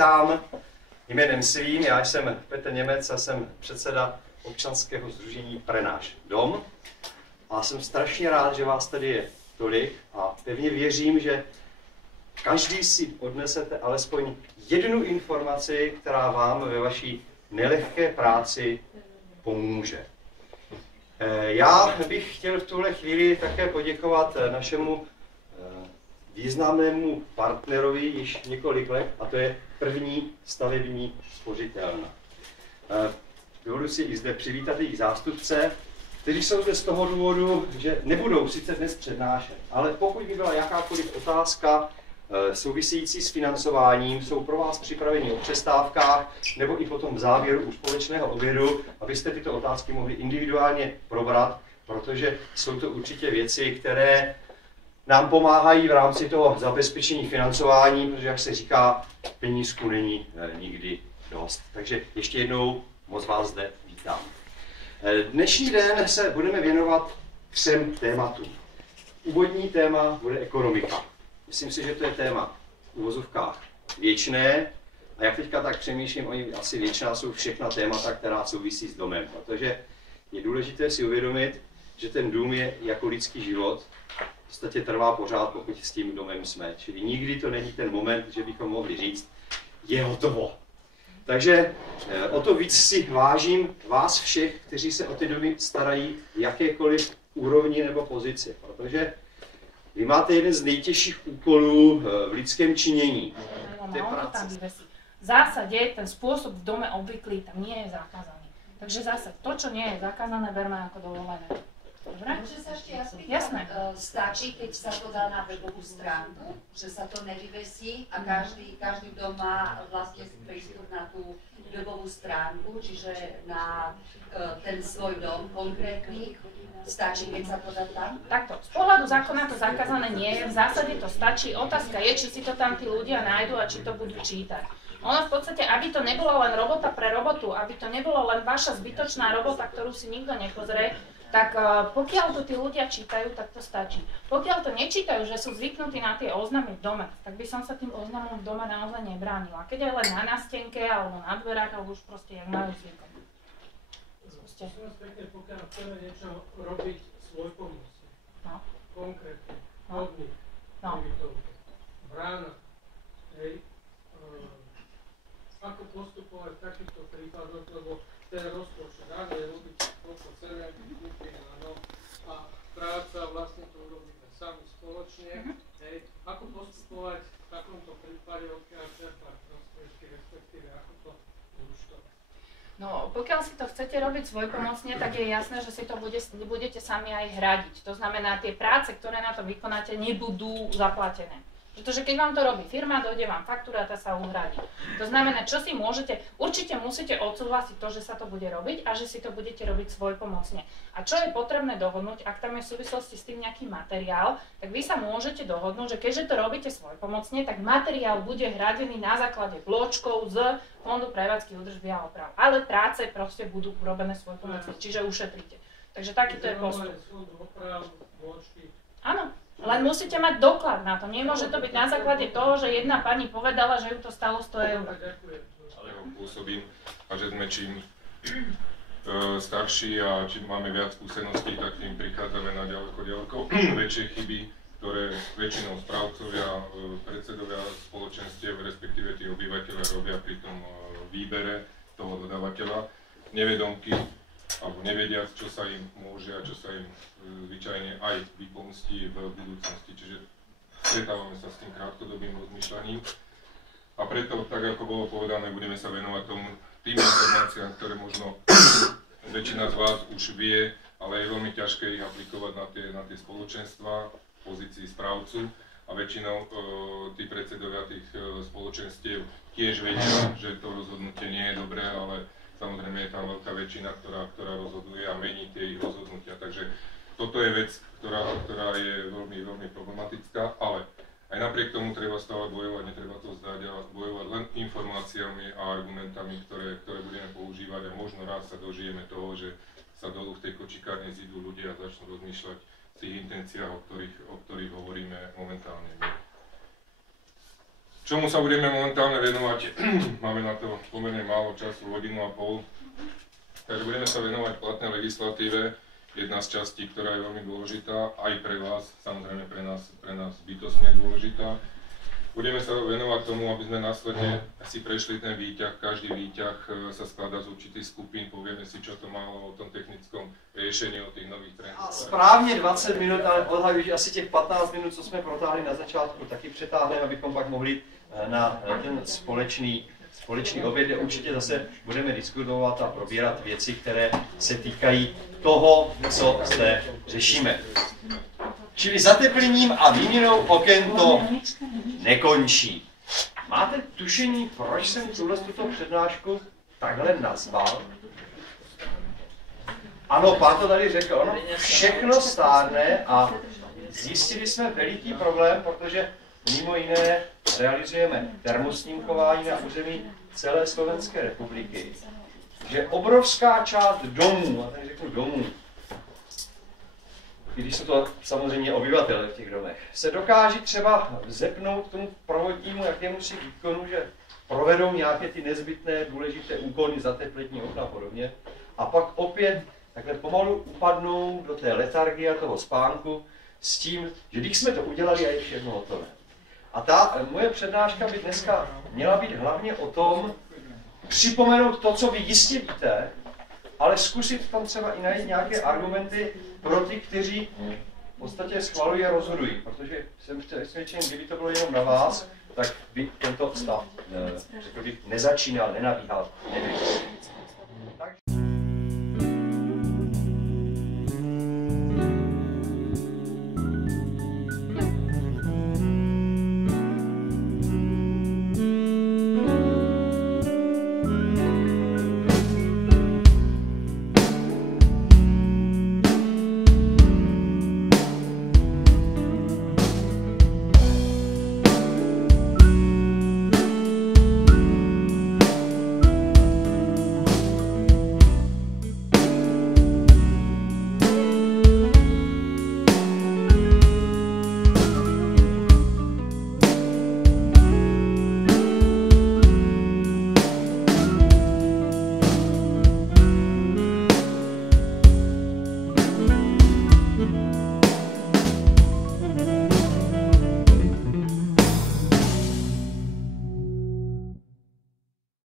vítám jménem svým. Já jsem Petr Němec a jsem předseda občanského sdružení Pre náš dom. A jsem strašně rád, že vás tady je tolik a pevně věřím, že každý si odnesete alespoň jednu informaci, která vám ve vaší nelehké práci pomůže. Já bych chtěl v tuhle chvíli také poděkovat našemu významnému partnerovi již několik let, a to je První stavební spořitelna. Dovoluji si i zde přivítat jejich zástupce, kteří jsou zde z toho důvodu, že nebudou sice dnes přednášet, ale pokud by byla jakákoliv otázka související s financováním, jsou pro vás připraveni o přestávkách nebo i potom v závěru u společného obědu, abyste tyto otázky mohli individuálně probrat, protože jsou to určitě věci, které nám pomáhají v rámci toho zabezpečení financování, protože, jak se říká, penízku není nikdy dost. Takže ještě jednou moc vás zde vítám. Dnešní den se budeme věnovat 3 tématům. Úvodní téma bude ekonomika. Myslím si, že to je téma v uvozovkách věčné. A jak teďka tak přemýšlím, oni asi věčná jsou všechna témata, která souvisí s domem. Protože je důležité si uvědomit, že ten dům je jako lidský život. V podstatě trvá pořád, pokud s tím domem jsme. Čili nikdy to není ten moment, že bychom mohli říct, je hotovo. Takže o to víc si vážím vás všech, kteří se o ty domy starají v jakékoliv úrovni nebo pozici. Protože vy máte jeden z nejtěžších úkolů v lidském činění. V zásade ten spôsob v dome obvyklý tam nie je zakázaný. Takže zase to, čo nie je zakázané, berme ako dovolené. Dobre? Môže sa ešte jasne? Stačí, keď sa to dá na webovú stránku, že sa to nevyvesí a každý kto má vlastne prístup na tú webovú stránku, čiže na ten svoj dom konkrétny, stačí, keď sa to dá tam? Takto, z pohľadu zákona to zakázané nie je, v zásade to stačí. Otázka je, či si to tam tí ľudia nájdu a či to budú čítať. Ono v podstate, aby to nebolo len robota pre robotu, aby to nebolo len vaša zbytočná robota, ktorú si nikto nepozrie, tak pokiaľ to tí ľudia čítajú, tak to stačí. Pokiaľ to nečítajú, že sú zvyknutí na tie oznamy v dome, tak by som sa tým oznamom v dome naozaj nebránila. Keď je len na nástenke alebo na dverách, alebo už proste jak majú zvyknúť. Pokiaľ chceme niečo robiť svojpomocne, konkrétne, chodník, brána, ako postupovať v takýchto prípadoch, lebo ten rozpočet, áno, je robiť toľko celé, a práca vlastne to urobíme sami spoločne. Ako postupovať v takomto prípade, odkiaľ čerpať prostriedky, respektíve ako to účtovať? No, pokiaľ si to chcete robiť svojpomocne, tak je jasné, že si to budete sami aj hradiť. To znamená, tie práce, ktoré na to vykonáte, nebudú zaplatené. Pretože keď vám to robí firma, dojde vám faktúra a tá sa uhradí. To znamená, čo si môžete, určite musíte odsúhlasiť to, že sa to bude robiť a že si to budete robiť svojpomocne. A čo je potrebné dohodnúť, ak tam je v súvislosti s tým nejaký materiál, tak vy sa môžete dohodnúť, že keďže to robíte svojpomocne, tak materiál bude hradený na základe bločkov z Fondu prevádzky, údržby a oprav. Ale práce proste budú urobené svojpomocne, čiže ušetríte. Takže takýto je postup. Áno. Len musíte mať doklad na to. Nemôže to byť na základe toho, že jedna pani povedala, že ju to stalo 100 eur. Ale pôsobím a že sme čím starší a čím máme viac skúseností, tak tým prichádzame na ďaleko väčšie chyby, ktoré väčšinou správcovia, predsedovia spoločenstiev, respektíve tí obyvateľia robia pri tom výbere toho dodávateľa. Nevedomky alebo nevedia, čo sa im môže a čo sa im zvyčajne aj vypomstí v budúcnosti. Čiže stretávame sa s tým krátkodobým rozmýšľaním. A preto, tak ako bolo povedané, budeme sa venovať tým informáciám, ktoré možno väčšina z vás už vie, ale je veľmi ťažké ich aplikovať na tie spoločenstvá v pozícii správcu. A väčšinou tí predsedovia tých spoločenstiev tiež vedia, že to rozhodnutie nie je dobré, ale samozrejme je tam veľká väčšina, ktorá rozhoduje a mení tie ich rozhodnutia. Takže toto je vec, ktorá je veľmi, veľmi problematická, ale aj napriek tomu treba stále bojovať, netreba to vzdať a bojovať len informáciami a argumentami, ktoré budeme používať a možno raz sa dožijeme toho, že sa dolu v tej kočikárne zídu ľudia a začnú rozmýšľať v tých intenciách, o ktorých hovoríme momentálne. Čomu sa budeme momentálne venovať, máme na to pomerne málo času, 1,5 hodiny, takže budeme sa venovať platnej legislatíve. Jedna z častí, ktorá je veľmi dôležitá, aj pre vás, samozrejme pre nás bytostne dôležitá. Budeme sa venovať tomu, aby sme následne si prešli ten výťah. Každý výťah sa skladá z určitých skupín, povieme si, čo to málo o tom technickom riešení, o tých nových trendoch. Správně 20 minut, ale odhaduji, že asi těch 15 minut, co jsme protáhli na začátku, taky přetáhneme, abychom pak mohli na ten společný oběd, kde určitě zase budeme diskutovat a probírat věci, které se týkají toho, co zde řešíme. Čili zateplením a výměnou oken to nekončí. Máte tušení, proč jsem tuto přednášku takhle nazval? Ano, pán to tady řekl, ono všechno stárne a zjistili jsme veliký problém, protože mimo jiné realizujeme termosnímkování na území celé Slovenské republiky, že obrovská část domů, a tady řeknu domů, i když jsou to samozřejmě obyvatele v těch domech, se dokáží třeba vzepnout k tomu provodnímu jakémusi výkonu, že provedou nějaké ty nezbytné, důležité úkony, zateplení okna a podobně, a pak opět takhle pomalu upadnou do té letargie a toho spánku s tím, že když jsme to udělali a je všechno hotové. A ta moje přednáška by dneska měla být hlavně o tom, připomenout to, co vy jistě víte, ale zkusit tam třeba i najít nějaké argumenty pro ty, kteří v podstatě schvalují a rozhodují, protože jsem přesvědčen, kdyby to bylo jenom na vás, tak by tento stav, řekl bych, nezačínal, nenabíhal, nebyl.